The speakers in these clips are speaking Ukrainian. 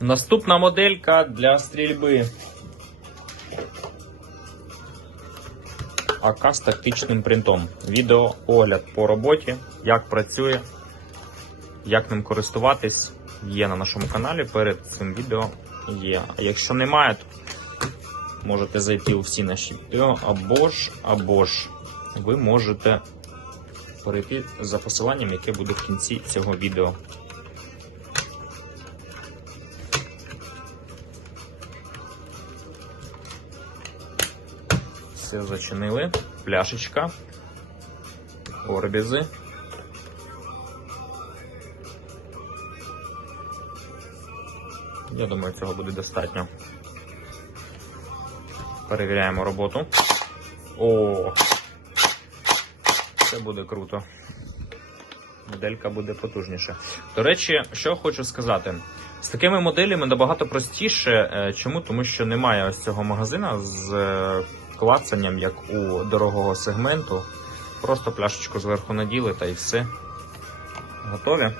Наступна моделька для стрільби. АК з тактичним принтом. Відео огляд по роботі, як працює, як ним користуватись, є на нашому каналі. Перед цим відео є. А якщо немає, то можете зайти у всі наші відео або ж, або ж ви можете перейти за посиланням, яке буде в кінці цього відео. Все зачинили. Пляшечка. Орбізи. Я думаю, цього буде достатньо. Перевіряємо роботу. О! Це буде круто. Моделька буде потужніша. До речі, що хочу сказати. З такими моделями набагато простіше. Е, Чому? Тому що немає ось цього магазина з е, клацанням, як у дорогого сегменту. Просто пляшечку зверху наділи та і все. Готові?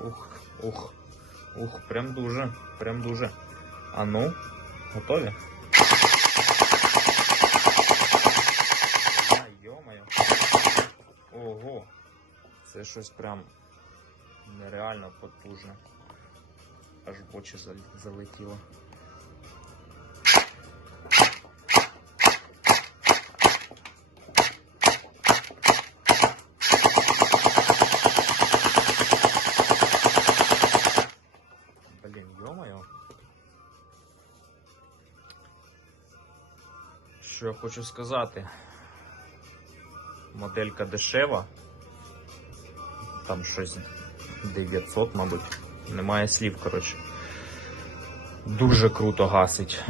Ух, ух, ух, прям дуже, прям дуже. А ну, готові? Ого. Це щось прям нереально потужне. Аж в очі залетіло. Блін, йо-моє. Що я хочу сказати? Моделька дешева. Там щось 900, мабуть. Немає слів, коротше. Дуже круто гасить.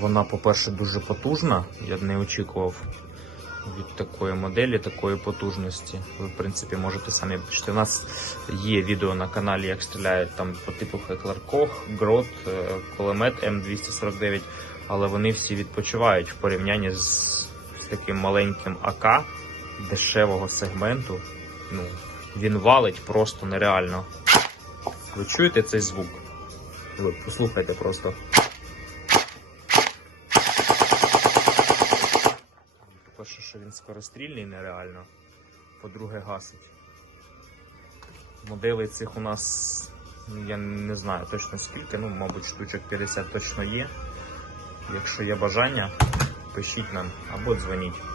Вона, по-перше, дуже потужна. Я не очікував від такої моделі, такої потужності. Ви, в принципі, можете самі бачити. У нас є відео на каналі, як стріляють там по типу Koch, Грот, е, кулемет М249, але вони всі відпочивають в порівнянні з, з таким маленьким АК дешевого сегменту. Ну, він валить просто нереально. Ви чуєте цей звук? Ви послухайте просто. По-перше, що він скорострільний нереально. По-друге, гасить. Моделей цих у нас, ну, я не знаю точно скільки, ну, мабуть, штучок 50 точно є. Якщо є бажання, пишіть нам або дзвоніть.